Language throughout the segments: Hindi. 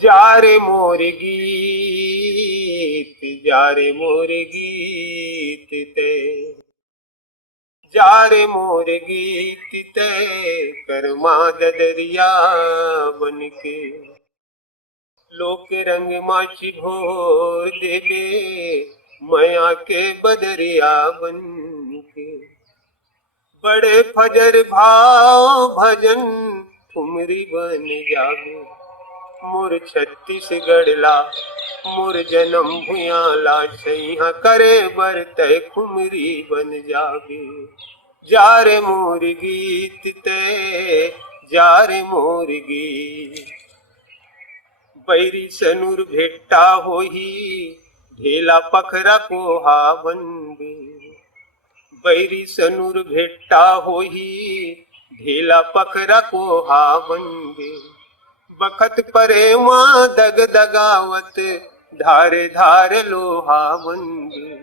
जा रे मोर गीत, जा रे मोर गीत ते, जा रे मोर गीत ते, कर्मा दरिया बनके लोक रंग माची भोर देवे, माया के बदरिया बनके बड़े फजर भाव भजन ठुमरी बन जावे। मोर छत्तीसगढ़ ला मोर जन्म भुया ला छैहा करे बर तय खुमरी बन जावे। जा रे मोर गीत ते, जा रे मोर गीत, बैरी सनुर भेट्टा होही ढेला पखरा कोहा बनबे। बैरी सनुर भेट्टा होही ढेला पखरा कोहा बनबे। बखत परे माँ दग दगावत धारे धारे लोहा बनबे।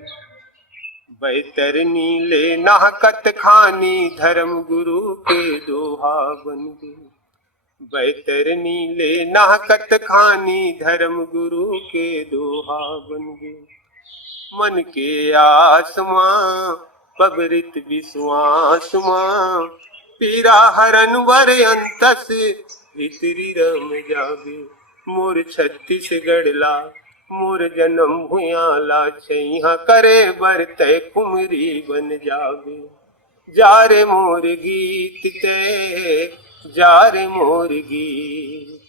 बैतर नीले नाहकत खानी धर्म गुरु के दोहा बनबे। बैतर नीले नाहकत खानी धर्म गुरु के दोहा बनबे। मन के आसमां पबरित विश्वास मां, पीरा हरन वर अंतस भीतरी रम जावे। मोर छत्तीसगढ़ ला मोर जन्म भुया ला छैहा करे बर तय कुमरी बन जावे। जा रे मोर गीत ते, जा रे मोर गीत,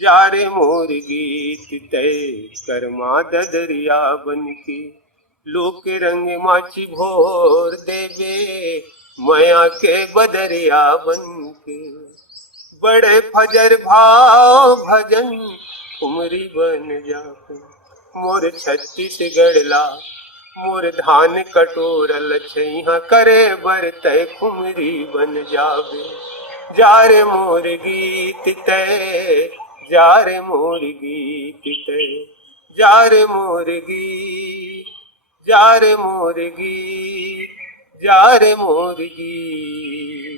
जा रे मोर गीत ते, कर्मा दरिया बनके लोक रंग माची भोर देवे, माया के बदरिया बनके बड़े फजर भाव भजन ठुमरी बन जावे। मोर छत्तीसगढ़ ला मोर धान कटोरल छैहा करे बर तय खुमरी बन जावे। जा रे मोर गीत ते, जा रे मोर गीत ते, जा रे मोर गीत, जा रे मोर गीत, जा रे मोर गीत।